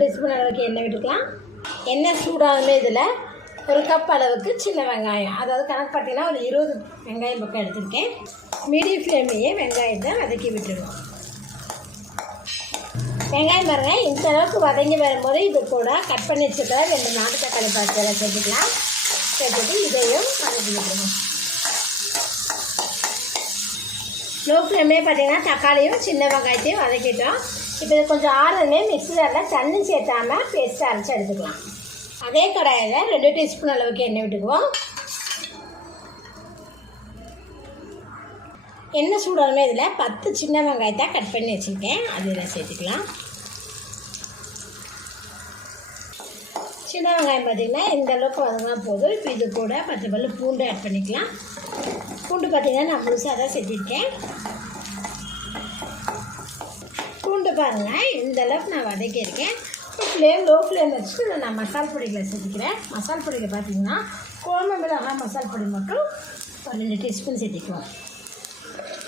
Teaspoon அளவுக்கு எண்ணெய் விட்டுக்கலாம். எண்ணெய் சூடாகுமே இதில் ஒரு கப் அளவுக்கு சின்ன வெங்காயம். அதாவது கணக்கு பார்த்தீங்கன்னா ஒரு இருபது வெங்காயம் பக்கம் எடுத்திருக்கேன். மீடியம் ஃப்ளேம்லேயே வெங்காயத்தை வதக்கி விட்டுருவோம். வெங்காயம் பாருங்க இந்த அளவுக்கு வதங்கி வரும்போது இது கூட கட் பண்ணி வச்சுக்கிற ரெண்டு நாட்டு தக்காளி பாத்திரம் சேர்த்துக்கலாம். சேர்த்துட்டு இதையும் வதக்கி விட்டுருவோம். லோ ஃப்ளேம்லேயே பார்த்தீங்கன்னா தக்காளியும் சின்ன வெங்காயத்தையும் வதக்கிட்டோம். இப்போ இது கொஞ்சம் ஆறுமே மிக்சரில் தண்ணி சேர்த்தாமல் பேஸ்ட் அரைச்சி எடுத்துக்கலாம். அதே கடாயில் ரெண்டு டீஸ்பூன் அளவுக்கு எண்ணெய் விட்டுக்குவோம். எண்ணெய் சூடாலுமே இதில் பத்து சின்ன வெங்காயத்தை கட் பண்ணி வச்சுருக்கேன். அது இதில் சேர்த்துக்கலாம். சின்ன வெங்காயம் பார்த்திங்கன்னா இந்த அளவுக்கு வதங்கினா போதும். இப்போ இது கூட பத்து பல்லு பூண்டு ஆட் பண்ணிக்கலாம். பூண்டு பார்த்திங்கன்னா நான் முழுசாக தான் சேர்த்திருக்கேன். பாருங்கள் இந்த அளவுக்கு நான் வதக்கியிருக்கேன் ஃப்ளேம் லோ ஃப்ளேமில் வச்சுட்டு நான் மசால் பொடிகளை சேர்த்துக்கிறேன். மசால் பொடிகள் பார்த்தீங்கன்னா குழம்பு மிளகாய் மசால் பொடி மட்டும் ஒரு ரெண்டு டீஸ்பூன் சேர்த்துக்குவோம்.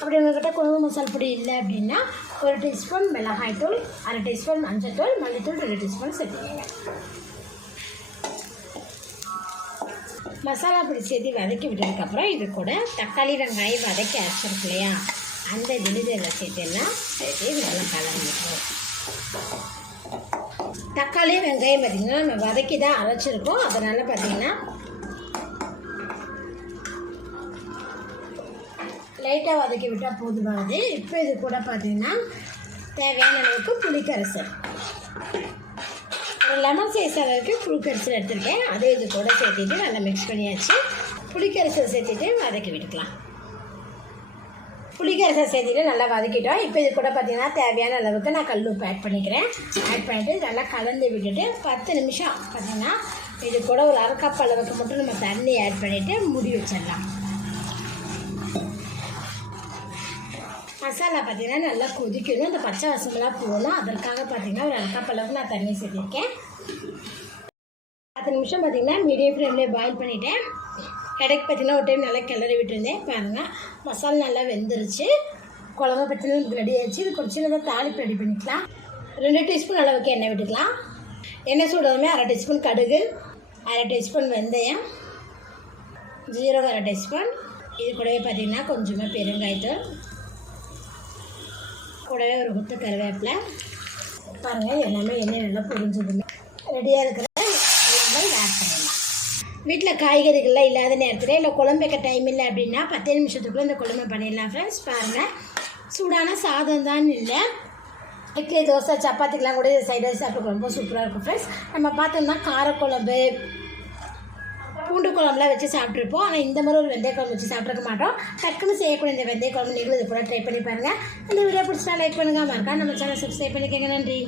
அப்படி உங்கள்கிட்ட குழம்பு மசால் பொடி இல்லை அப்படின்னா ஒரு டீஸ்பூன் மிளகாய் தூள் அரை டீஸ்பூன் மஞ்சள் தூள் மல்லித்தூள் ரெண்டு டீஸ்பூன் சேர்த்துக்கோங்க. மசாலா பொடி சேர்த்து வதக்கி விட்டதுக்கப்புறம் இது கூட தக்காளி வெங்காயம் வதக்கி அரைச்சிருக்கு இல்லையா? அந்த விழுதில் சேர்த்தெல்லாம் நல்லா கலந்துருக்கோம் தக்காளி வெங்காயம் பார்த்திங்கன்னா நம்ம வதக்கி தான் அரைச்சிருக்கோம். அதனால் பார்த்திங்கன்னா லைட்டாக வதக்கி விட்டால் போதுமானது. இப்போ இது கூட பார்த்திங்கன்னா தேவையான அளவுக்கு புளிக்கரசல். ஒரு லெமன் சைஸ் அளவுக்கு புளிக்கரிசல் எடுத்திருக்கேன். அதே இது கூட சேர்த்துட்டு நல்லா மிக்ஸ் பண்ணியாச்சு. புளிக்கரைசல் சேர்த்துட்டு வதக்கி விட்டுக்கலாம். புளிக்கரைசல் சேர்த்துட்டு நல்லா வதக்கிட்டோம். இப்போ இது கூட பார்த்தீங்கன்னா தேவையான அளவுக்கு நான் கல் உப்பு ஆட் பண்ணிக்கிறேன். ஆட் பண்ணிவிட்டு நல்லா கலந்து விட்டுட்டு பத்து நிமிஷம் பார்த்தீங்கன்னா இது கூட ஒரு அரை கப் அளவுக்கு மட்டும் நம்ம தண்ணி ஆட் பண்ணிவிட்டு முடி வச்சிடலாம். மசாலா பார்த்தீங்கன்னா நல்லா கொதிக்கணும். இந்த பச்சை வசமெல்லாம் போகணும். அதற்காக பார்த்தீங்கன்னா ஒரு அரை கப் அளவுக்கு நான் தண்ணி சேர்த்திருக்கேன் பத்து நிமிஷம் பார்த்தீங்கன்னா மீடியம் ஃப்ளேம்லேயே பாயில் பண்ணிவிட்டேன் இடைக்கு பார்த்தீங்கன்னா ஒரு டைம் நல்லா கிளறி விட்டுருந்தேன். பாருங்கள் மசாலா நல்லா வெந்துருச்சு. குழம்பு பார்த்தீங்கன்னா ரெடி ஆயிடுச்சு. இது கொஞ்சம் சின்னதாக தாளிப்பு ரெடி பண்ணிக்கலாம். ரெண்டு டீஸ்பூன் அளவுக்கு எண்ணெய் விட்டுக்கலாம். எண்ணெய் சூடாதுமே அரை டீஸ்பூன் கடுகு அரை டீஸ்பூன் வெந்தயம் ஜீரகம் அரை டீஸ்பூன் இது கூடவே பார்த்தீங்கன்னா கொஞ்சமாக பெருங்காயத்தூள். கூடவே ஒரு குத்து கருவேப்பிலை. பாருங்கள் எல்லாமே எண்ணெய் நல்லா புரிஞ்சுக்கணும் ரெடியாக இருக்கிற வீட்டில் காய்கறிகள்லாம் இல்லாத நேரத்தில் இல்லை குழம்பு வைக்க டைம் இல்லை அப்படின்னா பத்து நிமிஷத்துக்குள்ளே இந்த குழம்பு பண்ணிடலாம் ஃப்ரெண்ட்ஸ் பாருங்கள் சூடான சாதம் தான் இல்லை. இட்லி தோசை சப்பாத்திக்கெலாம் கூட சைட் ரைஸ் சாப்பிட்டு ரொம்ப சூப்பராக இருக்கும் ஃப்ரெண்ட்ஸ் நம்ம பார்த்தோம்னா காரக்குழம்பு பூண்டு குழம்புலாம் வச்சு சாப்பிட்ருப்போம் ஆனால் இந்த மாதிரி ஒரு வெந்தய குழம்பு வச்சு சாப்பிட்ருக்க மாட்டோம். டக்குன்னு செய்யக்கூடிய இந்த வெந்தய குழம்பு நீங்களும் இது கூட ட்ரை பண்ணி பாருங்கள் இந்த வீடியோ பிடிச்சா லைக் பண்ணுங்கள் மறக்காம நம்ம சேனல் சப்ஸ்கிரைப் பண்ணிக்கோங்க. நன்றி.